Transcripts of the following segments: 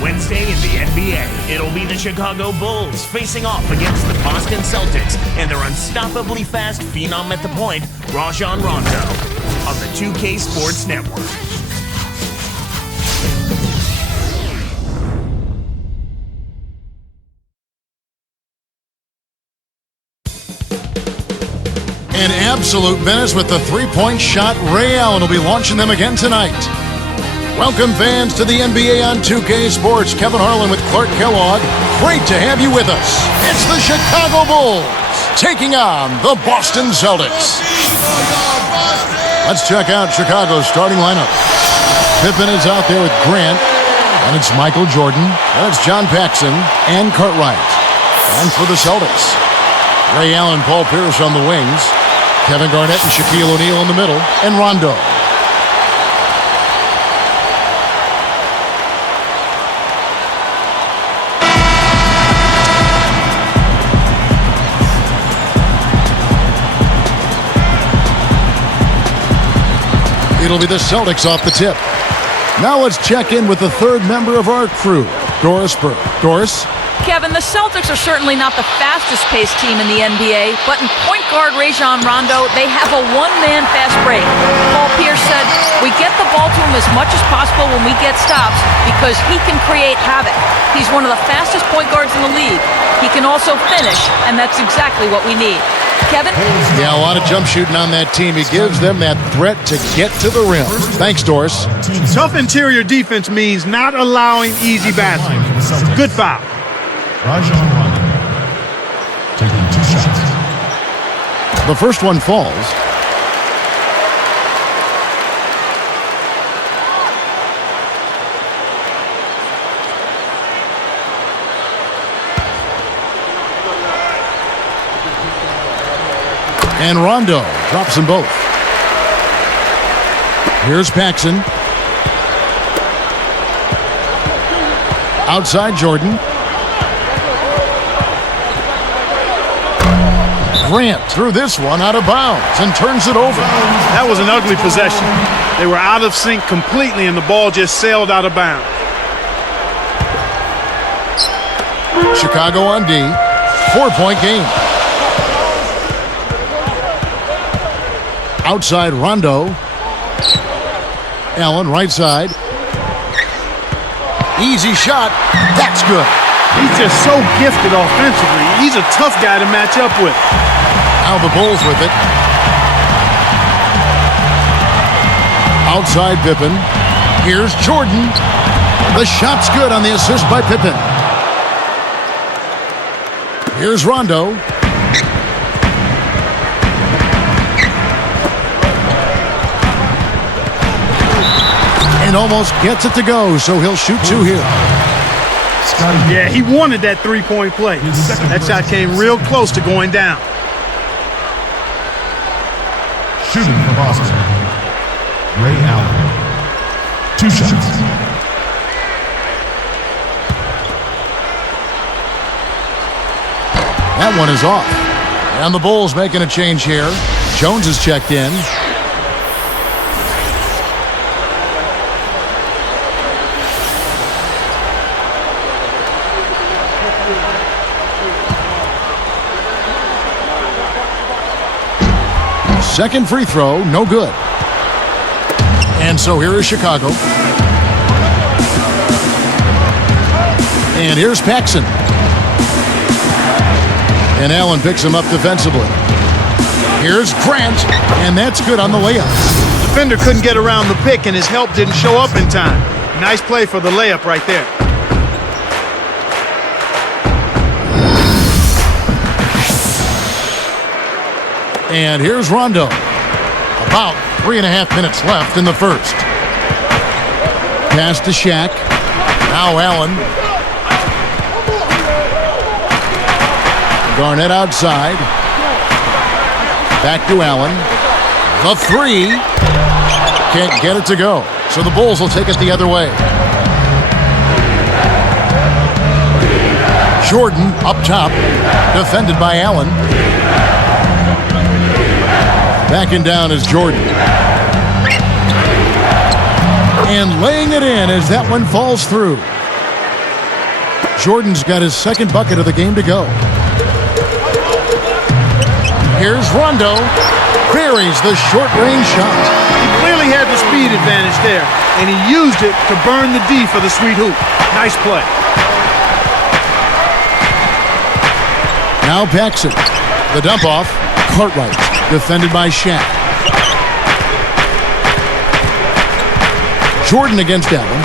Wednesday in the NBA, it'll be the Chicago Bulls facing off against the Boston Celtics and their unstoppably fast phenom at the point, Rajon Rondo, on the 2K Sports Network. An absolute menace with the three-point shot. Ray Allen will be launching them again tonight. Welcome, fans, to the NBA on 2K Sports. Kevin Harlan with Clark Kellogg. Great to have you with us. It's the Chicago Bulls taking on the Boston Celtics. Let's check out Chicago's starting lineup. Pippen is out there with Grant, and it's Michael Jordan, and it's John Paxson and Cartwright. And for the Celtics, Ray Allen, Paul Pierce on the wings, Kevin Garnett and Shaquille O'Neal in the middle, and Rondo. It'll be the Celtics off the tip. Now let's check in with the third member of our crew, Doris Burke. Doris? Kevin, the Celtics are certainly not the fastest-paced team in the NBA, but in point guard Rajon Rondo, they have a one-man fast break. Paul Pierce said, "We get the ball to him as much as possible when we get stops because he can create havoc. He's one of the fastest point guards in the league. He can also finish, and that's exactly what we need." Kevin? Yeah, a lot of jump shooting on that team. He gives them that threat to get to the rim. Thanks, Doris. Tough interior defense means not allowing easy baskets. Good foul. Rajon Rondo taking 2 shots. The first one falls. And Rondo drops them both. Here's Paxson. Outside Jordan. Grant threw this one out of bounds and turns it over. That was an ugly possession. They were out of sync completely, and the ball just sailed out of bounds. Chicago on D. 4-point game. Outside Rondo. Allen right side. Easy shot. That's good. He's just so gifted offensively. He's a tough guy to match up with. Now the Bulls with it. Outside Pippen. Here's Jordan. The shot's good on the assist by Pippen. Here's Rondo. And almost gets it to go, so he'll shoot 2 here. Yeah, he wanted that three-point play. That shot came real close to going down. Shooting for Boston, Ray Allen. 2 shots. That one is off. And the Bulls making a change here. Jones is checked in. Second free throw, no good. And so here is Chicago. And here's Paxson. And Allen picks him up defensively. Here's Grant, and that's good on the layup. Defender couldn't get around the pick, and his help didn't show up in time. Nice play for the layup right there. And here's Rondo. About 3.5 minutes left in the first. Pass to Shaq. Now Allen. Garnett outside. Back to Allen. The 3. Can't get it to go. So the Bulls will take it the other way. Jordan up top. Defended by Allen. Backing down is Jordan. And laying it in as that one falls through. Jordan's got his second bucket of the game to go. Here's Rondo. Buries the short-range shot. He clearly had the speed advantage there, and he used it to burn the D for the sweet hoop. Nice play. Now Paxson. The dump off. Cartwright. Defended by Shaq. Jordan against Allen.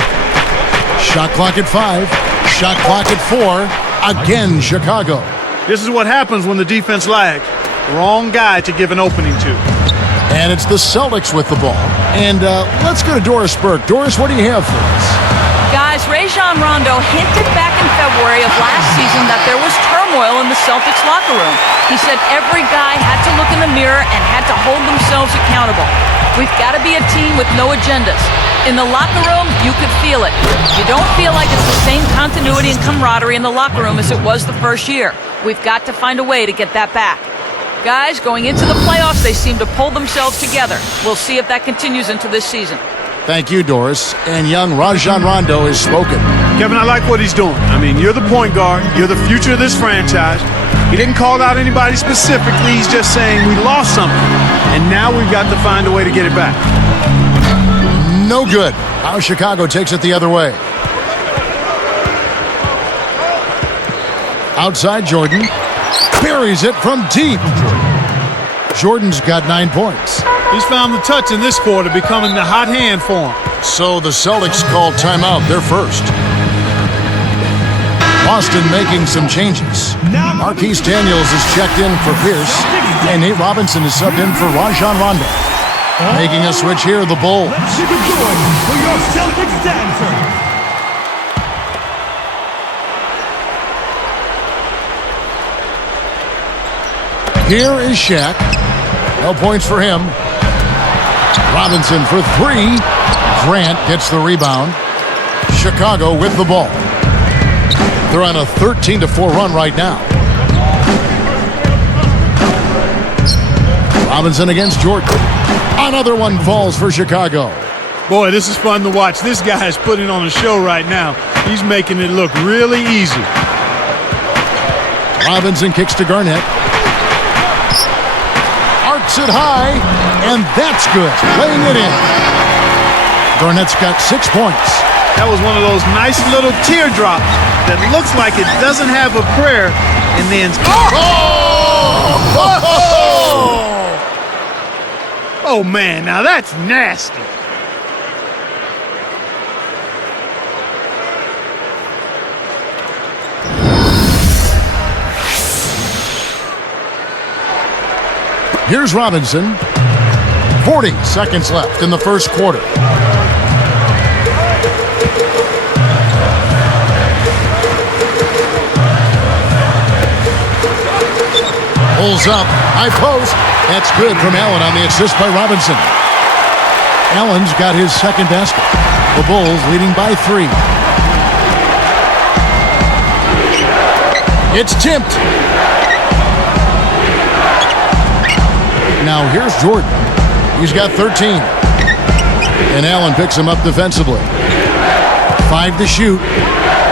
Shot clock at 5. Shot clock at 4. Again, Chicago. This is what happens when the defense lags. Wrong guy to give an opening to. And it's the Celtics with the ball. And let's go to Doris Burke. Doris, what do you have for us? Guys, Rajon Rondo hinted back in February of last season that there was turmoil in the Celtics locker room. He said every guy had to look in the mirror and had to hold themselves accountable. We've got to be a team with no agendas. In the locker room, you could feel it. You don't feel like it's the same continuity and camaraderie in the locker room as it was the first year. We've got to find a way to get that back. Guys, going into the playoffs, they seem to pull themselves together. We'll see if that continues into this season. Thank you, Doris. And young Rajon Rondo has spoken. Kevin, I like what he's doing. I mean, you're the point guard. You're the future of this franchise. He didn't call out anybody specifically. He's just saying we lost something, and now we've got to find a way to get it back. No good. How Chicago takes it the other way. Outside Jordan. Buries it from deep. Jordan's got 9 points. He's found the touch in this quarter, becoming the hot hand for him. So the Celtics call timeout. They're first. Boston making some changes. Marquise Daniels is checked in for Pierce, and Nate Robinson is subbed in for Rajon Rondo. Making a switch here, the Bulls. Let's keep it going for your Celtics dancer. Here is Shaq. No points for him. Robinson for 3. Grant gets the rebound. Chicago with the ball. They're on a 13-4 run right now. Robinson against Jordan. Another one falls for Chicago. Boy, this is fun to watch. This guy is putting on a show right now. He's making it look really easy. Robinson kicks to Garnett. Arcs it high, and that's good. Laying it in. Garnett's got 6 points. That was one of those nice little teardrops that looks like it doesn't have a prayer, and then... Oh, man, now that's nasty. Here's Robinson. 40 seconds left in the first quarter. Pulls up. High post. That's good from Allen on the assist by Robinson. Allen's got his second basket. The Bulls leading by 3. It's tipped. Now here's Jordan. He's got 13. And Allen picks him up defensively. 5 to shoot.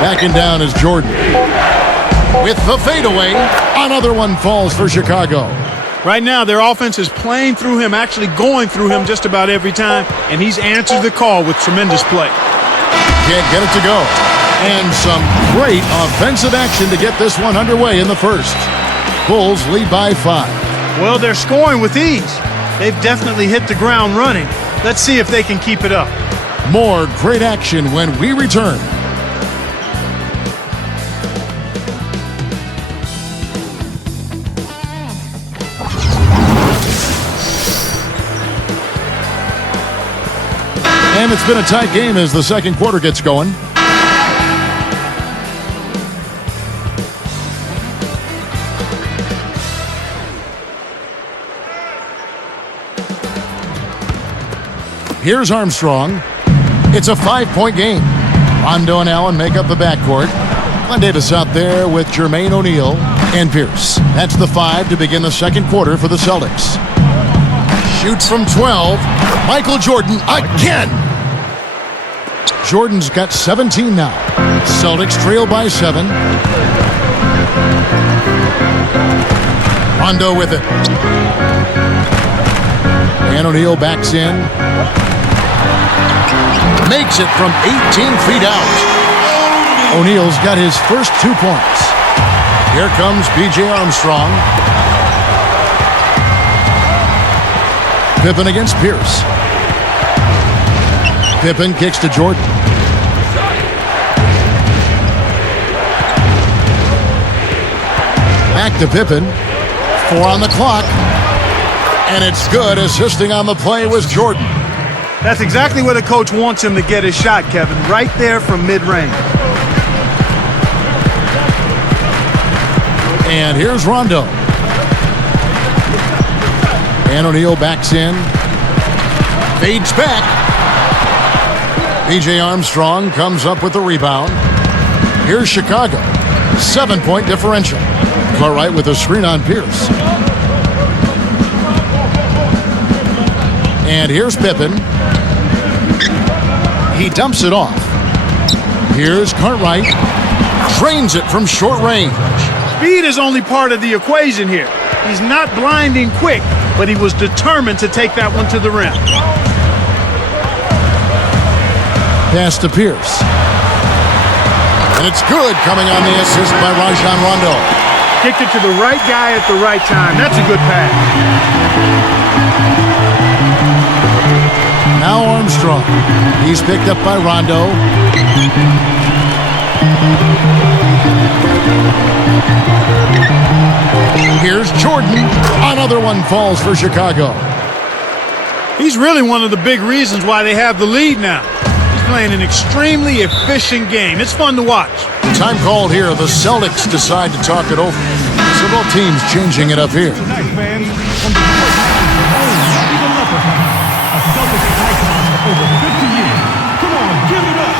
Backing down is Jordan. With the fadeaway, another one falls for Chicago. Right now, their offense is playing through him, actually going through him just about every time, and he's answered the call with tremendous play. Can't get it to go. And some great offensive action to get this one underway in the first. Bulls lead by 5. Well, they're scoring with ease. They've definitely hit the ground running. Let's see if they can keep it up. More great action when we return. And it's been a tight game as the second quarter gets going. Here's Armstrong. It's a 5-point game. Rondo and Allen make up the backcourt. Glenn Davis out there with Jermaine O'Neal and Pierce. That's the 5 to begin the second quarter for the Celtics. Shoots from 12. Michael Jordan again. Jordan's got 17 now. Celtics trail by 7. Rondo with it. And O'Neal backs in. Makes it from 18 feet out. O'Neal's got his first 2 points. Here comes B.J. Armstrong. Pippen against Pierce. Pippen kicks to Jordan. Back to Pippen. 4 on the clock. And it's good. Assisting on the play was Jordan. That's exactly where the coach wants him to get his shot, Kevin. Right there from mid-range. And here's Rondo. And O'Neal backs in. Fades back. B.J. Armstrong comes up with the rebound. Here's Chicago. 7-point differential. Cartwright with a screen on Pierce. And here's Pippen. He dumps it off. Here's Cartwright. Drains it from short range. Speed is only part of the equation here. He's not blinding quick, but he was determined to take that one to the rim. Pass to Pierce. And it's good, coming on the assist by Rajon Rondo. Kicked it to the right guy at the right time. That's a good pass. Now Armstrong. He's picked up by Rondo. Here's Jordan. Another one falls for Chicago. He's really one of the big reasons why they have the lead now. He's playing an extremely efficient game. It's fun to watch. Time called here. The Celtics decide to talk it over. Several teams changing it up here. Tonight, fans, from the Leprechaun, a Celtics icon for over 50 years. Come on, give it up.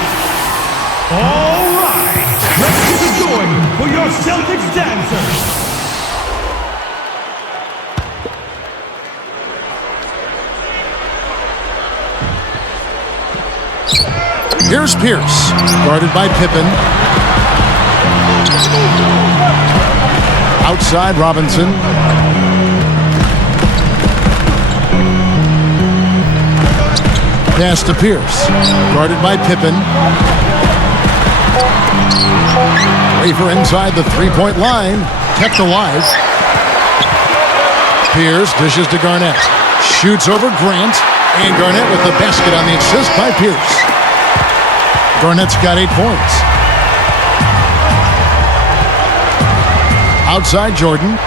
All right, let's give it going for your Celtics dancers. Here's Pierce, guarded by Pippen. Outside Robinson. Pass to Pierce, guarded by Pippen. Rafer inside the three-point line, kept alive. Pierce dishes to Garnett. Shoots over Grant, and Garnett with the basket on the assist by Pierce. Garnett's got 8 points. Outside Jordan.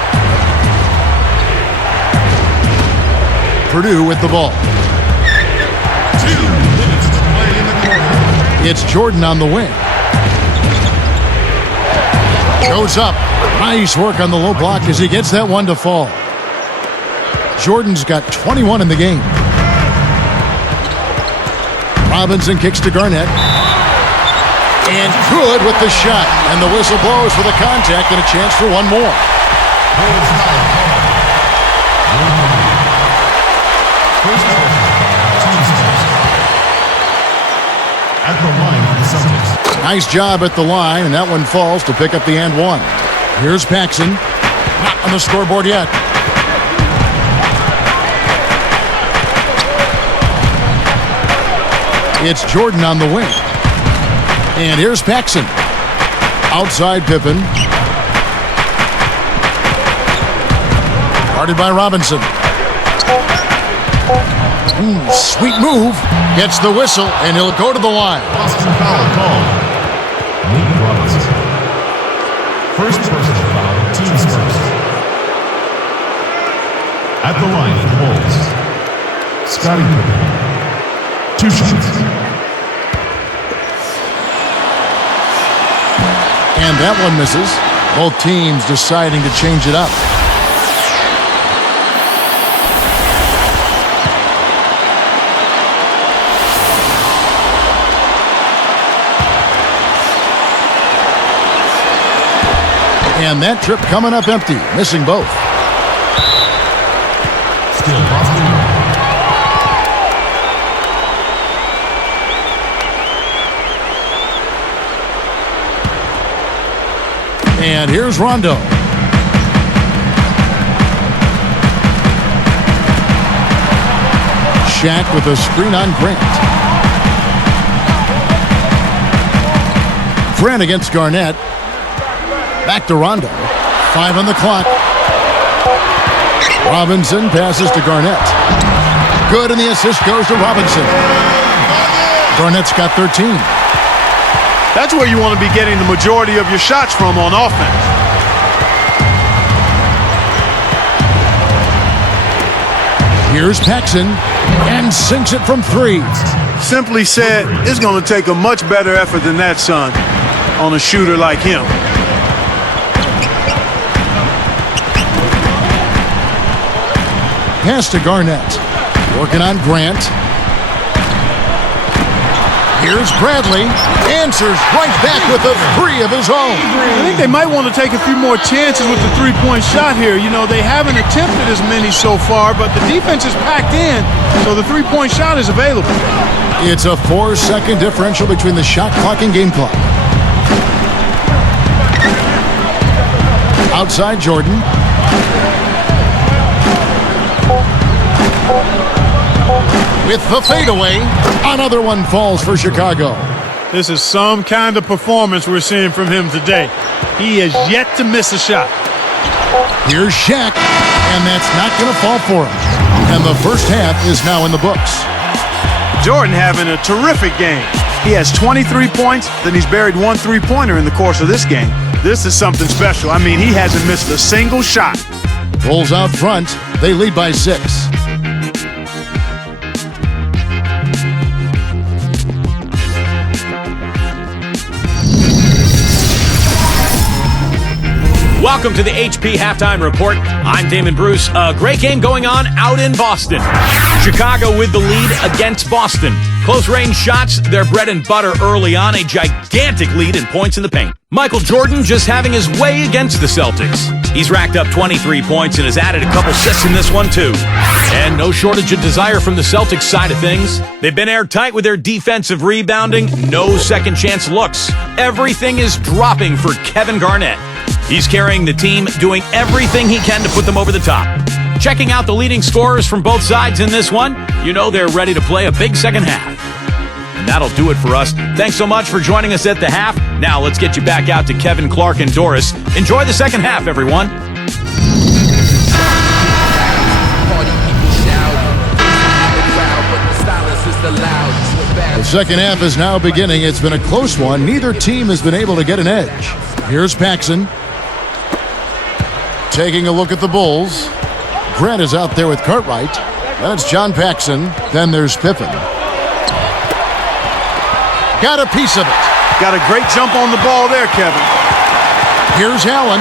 Purdue with the ball. 2 minutes to play in the quarter. It's Jordan on the wing. Goes up. Nice work on the low block as he gets that one to fall. Jordan's got 21 in the game. Robinson kicks to Garnett. And good with the shot. And the whistle blows for the contact and a chance for one more. At the line for the Celtics. Nice job at the line, and that one falls to pick up the and one. Here's Paxson. Not on the scoreboard yet. It's Jordan on the wing. And here's Paxson. Outside Pippen. Guarded by Robinson. Sweet move. Gets the whistle, and he'll go to the line. Boston foul called. Nate Robinson. First personal foul, team's first. At the line for the Bulls, Scottie Pippen. 2 shots. And that one misses. Both teams deciding to change it up. And that trip coming up empty, missing both. Still Boston. And here's Rondo. Shaq with a screen on Grant. Grant against Garnett. Back to Rondo. 5 on the clock. Robinson passes to Garnett. Good, and the assist goes to Robinson. Garnett's got 13. That's where you want to be getting the majority of your shots from on offense. Here's Paxson, and sinks it from 3. Simply said, it's going to take a much better effort than that, son, on a shooter like him. Pass to Garnett. Working on Grant. Here's Bradley. Answers right back with a 3 of his own. I think they might want to take a few more chances with the three-point shot here. You know, they haven't attempted as many so far, but the defense is packed in, so the three-point shot is available. It's a 4-second differential between the shot clock and game clock. Outside Jordan. With the fadeaway, another one falls for Chicago. This is some kind of performance we're seeing from him today. He has yet to miss a shot. Here's Shaq, and that's not going to fall for him. And the first half is now in the books. Jordan having a terrific game. He has 23 points, then he's buried 1 3-pointer in the course of this game. This is something special. I mean, he hasn't missed a single shot. Bulls out front. They lead by 6. Welcome to the HP Halftime Report. I'm Damon Bruce. A great game going on out in Boston. Chicago with the lead against Boston. Close-range shots, their bread and butter early on. A gigantic lead in points in the paint. Michael Jordan just having his way against the Celtics. He's racked up 23 points and has added a couple assists in this one, too. And no shortage of desire from the Celtics side of things. They've been airtight with their defensive rebounding. No second-chance looks. Everything is dropping for Kevin Garnett. He's carrying the team, doing everything he can to put them over the top. Checking out the leading scorers from both sides in this one, you know they're ready to play a big second half. And that'll do it for us. Thanks so much for joining us at the half. Now let's get you back out to Kevin, Clark, and Doris. Enjoy the second half, everyone. The second half is now beginning. It's been a close one. Neither team has been able to get an edge. Here's Paxson. Taking a look at the Bulls. Grant is out there with Cartwright. That's John Paxson. Then there's Pippen. Got a piece of it. Got a great jump on the ball there, Kevin. Here's Allen.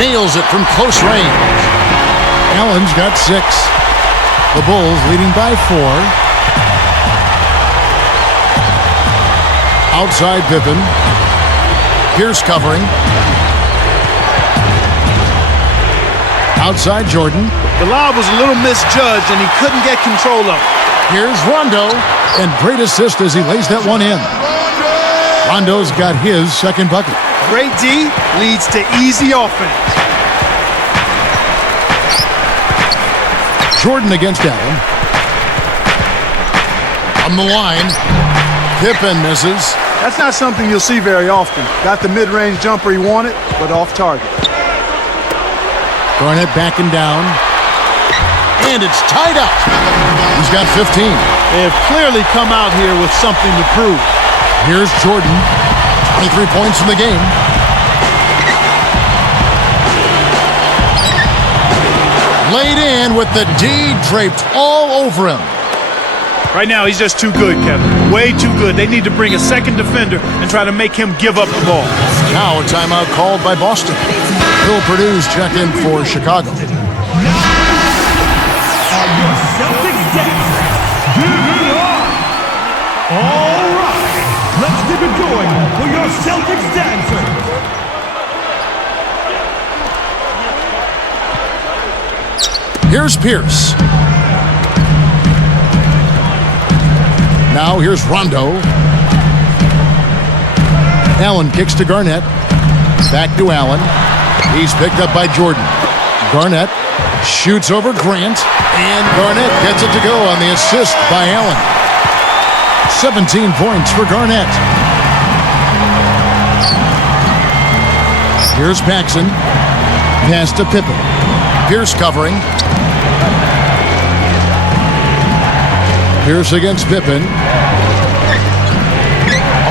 Nails it from close range. Allen's got 6. The Bulls leading by 4. Outside Pippen. Pierce covering. Outside Jordan. The lob was a little misjudged, and he couldn't get control of it. Here's Rondo. And great assist as he lays that one in. Rondo's got his second bucket. Great D leads to easy offense. Jordan against Allen. On the line. Pippen misses. That's not something you'll see very often. Got the mid-range jumper he wanted, but off target. Garnett backing down. And it's tied up. He's got 15. They have clearly come out here with something to prove. Here's Jordan. 23 points in the game. Laid in with the D draped all over him. Right now, he's just too good, Kevin. Way too good. They need to bring a second defender and try to make him give up the ball. Now a timeout called by Boston. Bill Purdue's checked in for Chicago. Celtics dancers, give it up! All right, let's keep it going for your Celtics dancers. Here's Pierce. Now here's Rondo. Allen kicks to Garnett. Back to Allen. He's picked up by Jordan. Garnett shoots over Grant, and Garnett gets it to go on the assist by Allen. 17 points for Garnett. Here's Paxson. Pass to Pippen. Pierce covering. Pierce against Pippen.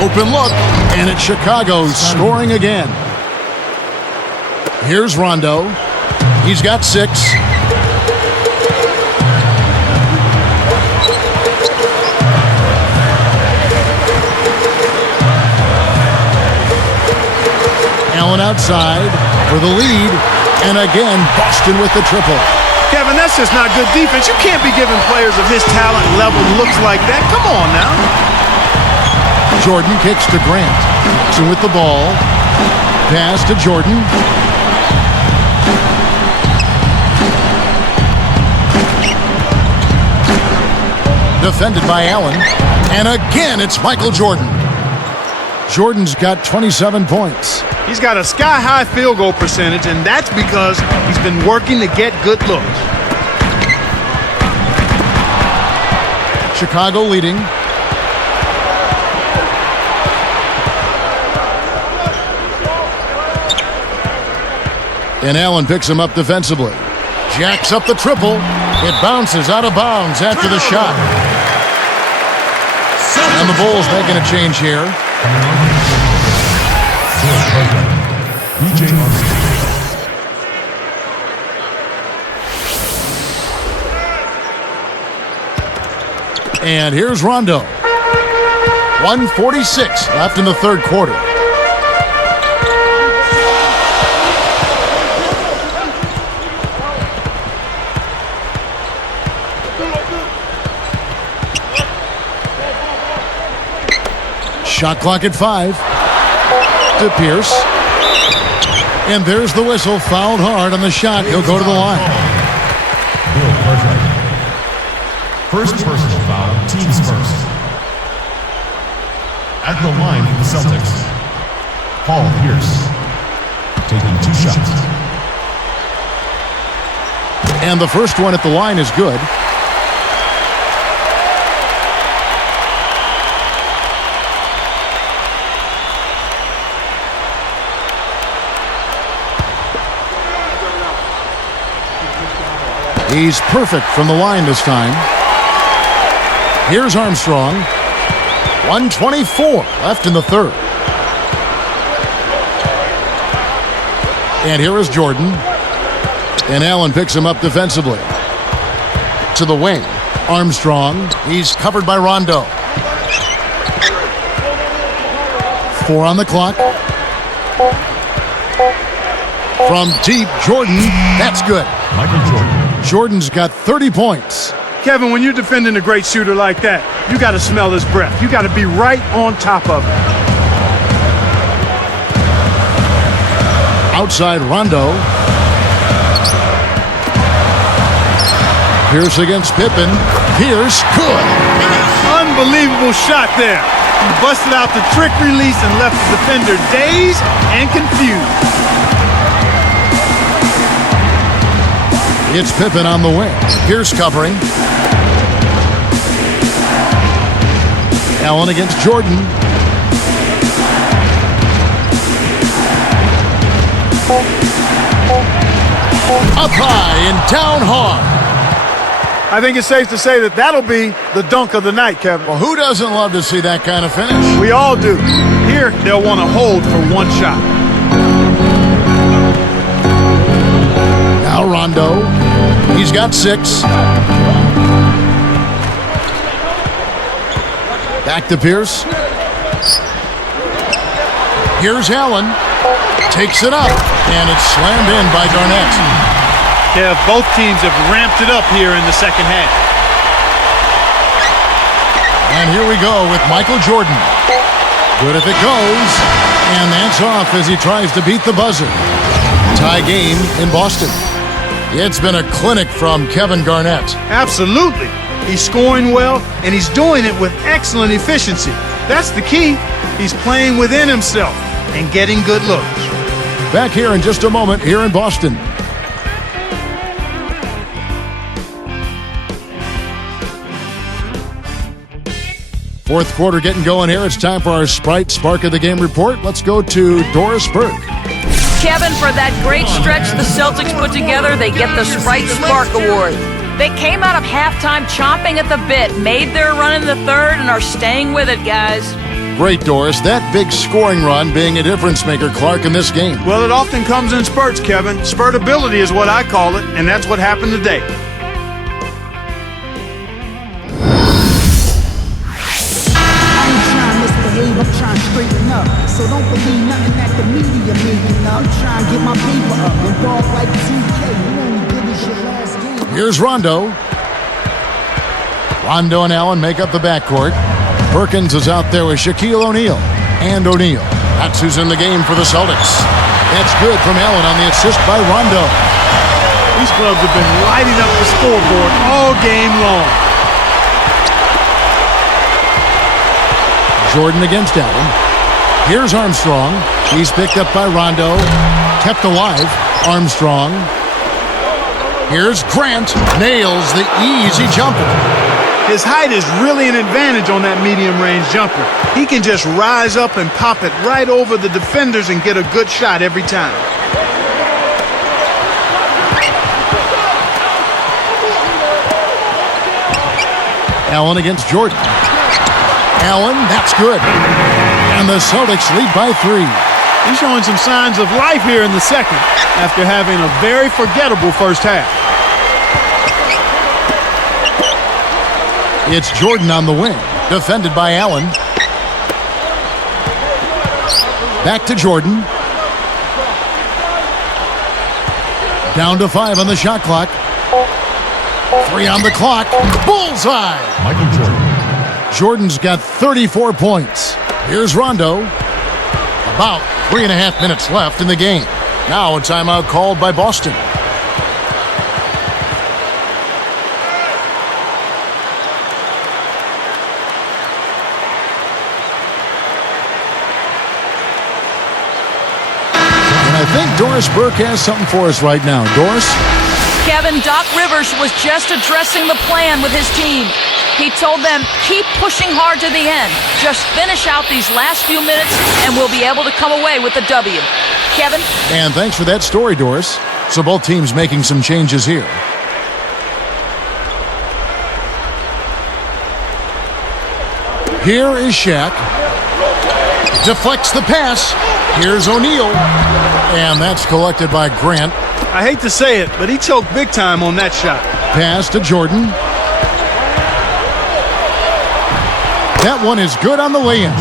Open look, and it's Chicago scoring again. Here's Rondo. He's got 6. Allen outside for the lead, and again, Boston with the triple. Kevin, that's just not good defense. You can't be giving players of his talent level looks like that. Come on now. Jordan kicks to Grant. So with the ball. Pass to Jordan. Defended by Allen. And again, it's Michael Jordan. Jordan's got 27 points. He's got a sky-high field goal percentage, and that's because he's been working to get good looks. Chicago leading. And Allen picks him up defensively. Jacks up the triple. It bounces out of bounds after the shot. And the Bulls making a change here. And here's Rondo. 1:46 left in the third quarter. Shot clock at 5. To Pierce. And there's the whistle. Fouled hard on the shot. He'll go to the line. First personal foul, teams first. At the line for the Celtics, Paul Pierce, taking 2 shots. And the first one at the line is good. He's perfect from the line this time. Here's Armstrong. 1:24 left in the third. And here is Jordan. And Allen picks him up defensively. To the wing. Armstrong. He's covered by Rondo. 4 on the clock. From deep, Jordan. That's good. Michael Jordan. Jordan's got 30 points. Kevin, when you're defending a great shooter like that, you got to smell his breath. You got to be right on top of it. Outside Rondo. Pierce against Pippen. Pierce, good. Unbelievable shot there. He busted out the trick release and left the defender dazed and confused. It's Pippen on the wing. Pierce covering. Allen against Jordan. Up high and down hard. I think it's safe to say that that'll be the dunk of the night, Kevin. Well, who doesn't love to see that kind of finish? We all do. Here, they'll want to hold for one shot. Now Rondo. He's got 6. Back to Pierce. Here's Allen. Takes it up. And it's slammed in by Garnett. Yeah, both teams have ramped it up here in the second half. And here we go with Michael Jordan. Good if it goes. And that's off as he tries to beat the buzzer. Tie game in Boston. It's been a clinic from Kevin Garnett. Absolutely. He's scoring well, and he's doing it with excellent efficiency. That's the key. He's playing within himself and getting good looks. Back here in just a moment here in Boston. Fourth quarter getting going here. It's time for our Sprite Spark of the Game report. Let's go to Doris Burke. Kevin, for that great stretch the Celtics put together, they get the Sprite Spark Award. They came out of halftime chomping at the bit, made their run in the third, and are staying with it, guys. Great, Doris. That big scoring run being a difference maker, Clark, in this game. Well, it often comes in spurts, Kevin. Spurtability is what I call it, and that's what happened today. I'm trying to straighten up, so don't believe nothing that the media making up. Trying to get my paper up and ball like 2K. You only did this your last game. Here's Rondo. Rondo and Allen make up the backcourt. Perkins is out there with Shaquille O'Neal. And O'Neal. That's who's in the game for the Celtics. That's good from Allen on the assist by Rondo. These clubs have been lighting up the scoreboard all game long. Jordan against Allen. Here's Armstrong. He's picked up by Rondo. Kept alive. Armstrong. Here's Grant. Nails the easy jumper. His height is really an advantage on that medium-range jumper. He can just rise up and pop it right over the defenders and get a good shot every time. Allen against Jordan. Allen, that's good. And the Celtics lead by 3. He's showing some signs of life here in the second after having a very forgettable first half. It's Jordan on the wing, defended by Allen. Back to Jordan. Down to 5 on the shot clock. 3 on the clock. Bullseye! Michael Jordan. Jordan's got 34 points. Here's Rondo. About 3.5 minutes left in the game. Now a timeout called by Boston. And I think Doris Burke has something for us right now. Doris? Kevin, Doc Rivers was just addressing the plan with his team. He told them, keep pushing hard to the end. Just finish out these last few minutes, and we'll be able to come away with the W. Kevin? And thanks for that story, Doris. So both teams making some changes here. Here is Shaq. Deflects the pass. Here's O'Neal. And that's collected by Grant. I hate to say it, but he choked big time on that shot. Pass to Jordan. That one is good on the lay-in.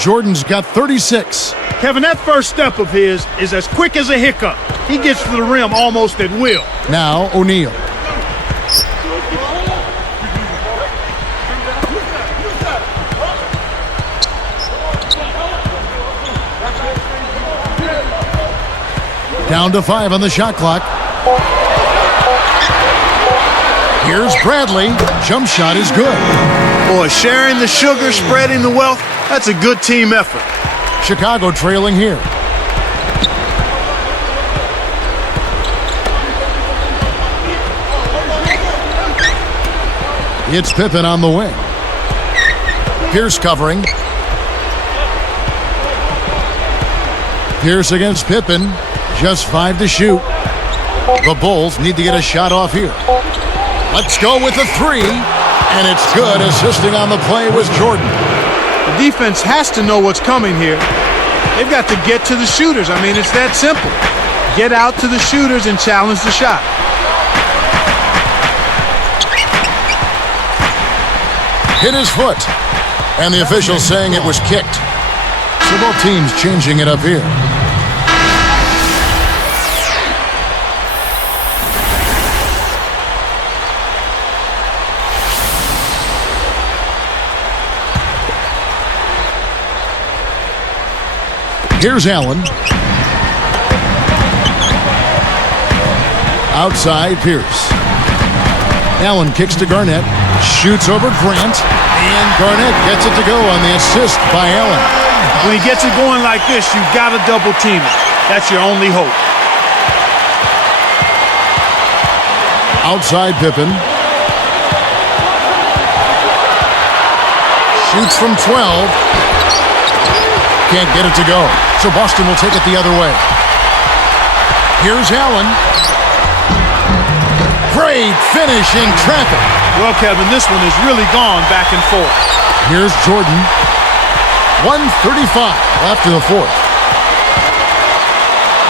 Jordan's got 36. Kevin, that first step of his is as quick as a hiccup. He gets to the rim almost at will. Now O'Neal. Down to 5 on the shot clock. Here's Bradley. Jump shot is good. Boy, sharing the sugar, spreading the wealth, that's a good team effort. Chicago trailing here. It's Pippen on the wing. Pierce covering. Pierce against Pippen. Just 5 to shoot. The Bulls need to get a shot off here. Let's go with the 3. And it's good. Assisting on the play was Jordan. The defense has to know what's coming here. They've got to get to the shooters. I mean, it's that simple. Get out to the shooters and challenge the shot. Hit his foot. And the official saying it was kicked. So both teams changing it up here. Here's Allen. Outside, Pierce. Allen kicks to Garnett. Shoots over Grant. And Garnett gets it to go on the assist by Allen. When he gets it going like this, you've got to double team it. That's your only hope. Outside Pippen. Shoots from 12. Can't get it to go. So Boston will take it the other way. Here's Allen. Great finish in traffic. Well, Kevin, this one has really gone back and forth. Here's Jordan. 1:35 left in the fourth.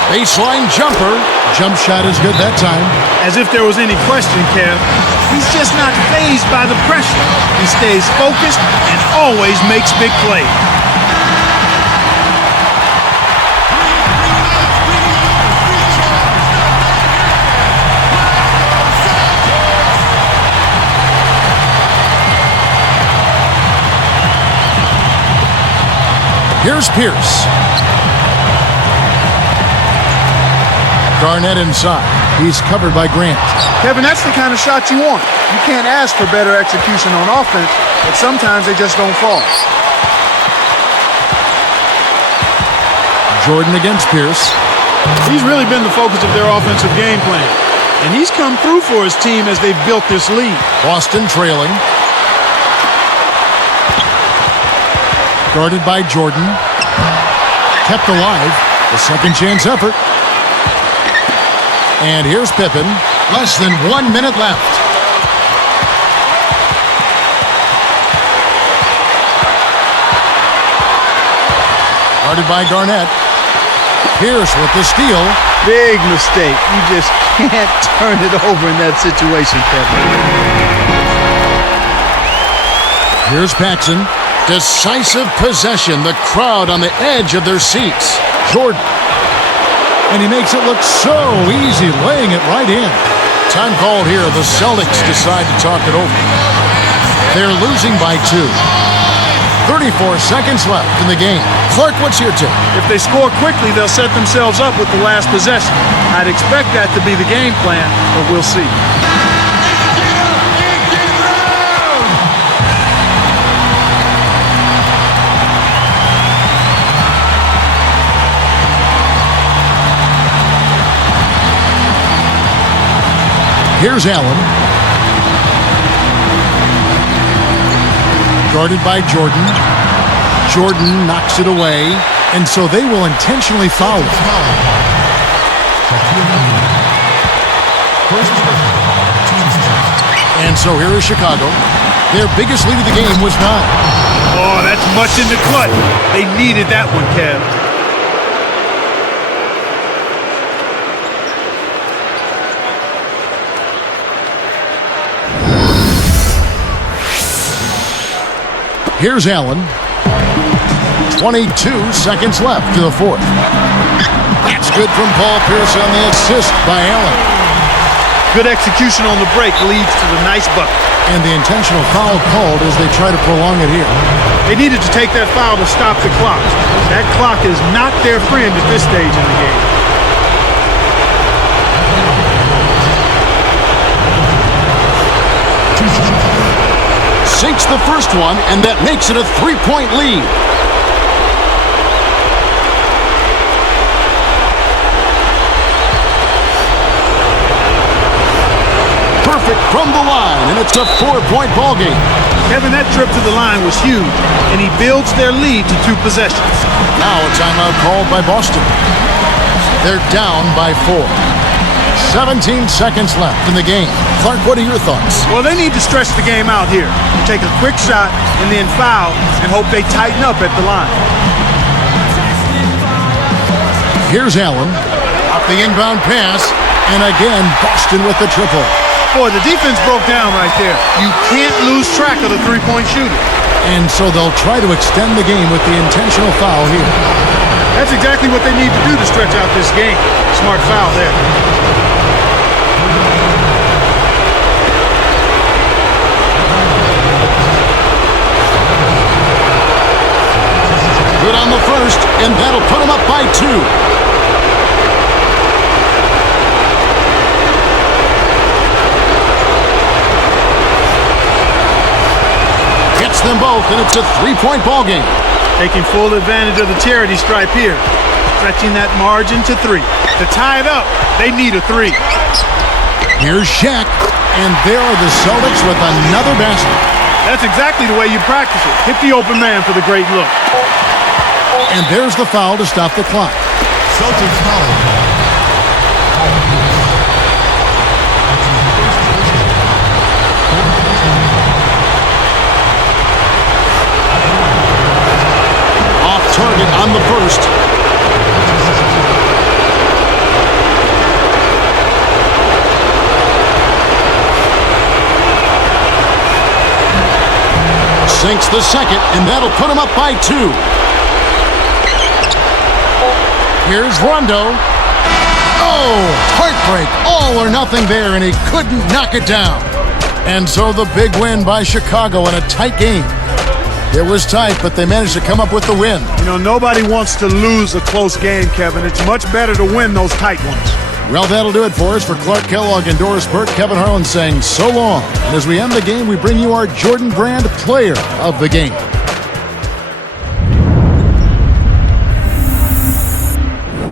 Baseline jumper. Jump shot is good that time. As if there was any question, Kev. He's just not fazed by the pressure. He stays focused and always makes big plays. Here's Pierce. Garnett inside. He's covered by Grant. Kevin, that's the kind of shot you want. You can't ask for better execution on offense, but sometimes they just don't fall. Jordan against Pierce. He's really been the focus of their offensive game plan, and he's come through for his team as they've built this lead. Boston trailing. Guarded by Jordan. Kept alive. The second chance effort. And here's Pippen. Less than 1 minute left. Guarded by Garnett. Pierce with the steal. Big mistake. You just can't turn it over in that situation, Kevin. Here's Paxson. Decisive possession. The crowd on the edge of their seats. Jordan. And he makes it look so easy, laying it right in. Time called here. The Celtics decide to talk it over. They're losing by 2. 34 seconds left in the game. Clark, what's your take? If they score quickly, they'll set themselves up with the last possession. I'd expect that to be the game plan, but we'll see. Here's Allen. Guarded by Jordan. Jordan knocks it away, and so they will intentionally foul it. And so here is Chicago. Their biggest lead of the game was 9. Oh, that's much in the clutch. They needed that one, Kev. Here's Allen. 22 seconds left to the fourth. That's good from Paul Pierce on the assist by Allen. Good execution on the break leads to the nice bucket. And the intentional foul called as they try to prolong it here. They needed to take that foul to stop the clock. That clock is not their friend at this stage in the game. Sinks the first one, and that makes it a 3-point lead. Perfect from the line, and it's a 4-point ball game. Kevin, that trip to the line was huge, and he builds their lead to 2 possessions. Now a timeout called by Boston. They're down by 4. 17 seconds left in the game. Clark, what are your thoughts? Well, they need to stretch the game out here. Take a quick shot and then foul and hope they tighten up at the line. Here's Allen. Off the inbound pass. And again, Boston with the triple. Boy, the defense broke down right there. You can't lose track of the three-point shooter. And so they'll try to extend the game with the intentional foul here. That's exactly what they need to do to stretch out this game. Smart foul there. Good on the first, and that'll put them up by 2. Them both, and it's a 3-point ball game. Taking full advantage of the charity stripe here. stretching that margin to 3. To tie it up, they need a 3. Here's Shaq, and there are the Celtics with another basket. That's exactly the way you practice it. Hit the open man for the great look. And there's the foul to stop the clock. Celtics foul call. Off target on the first. Sinks the second, and that'll put him up by 2. Here's Rondo. Oh, heartbreak, all or nothing there, and he couldn't knock it down. And so the big win by Chicago in a tight game. It was tight, but they managed to come up with the win. You know, nobody wants to lose a close game, Kevin. It's much better to win those tight ones. Well, that'll do it for us. For Clark Kellogg and Doris Burke, Kevin Harlan saying so long. And as we end the game, we bring you our Jordan Brand Player of the Game.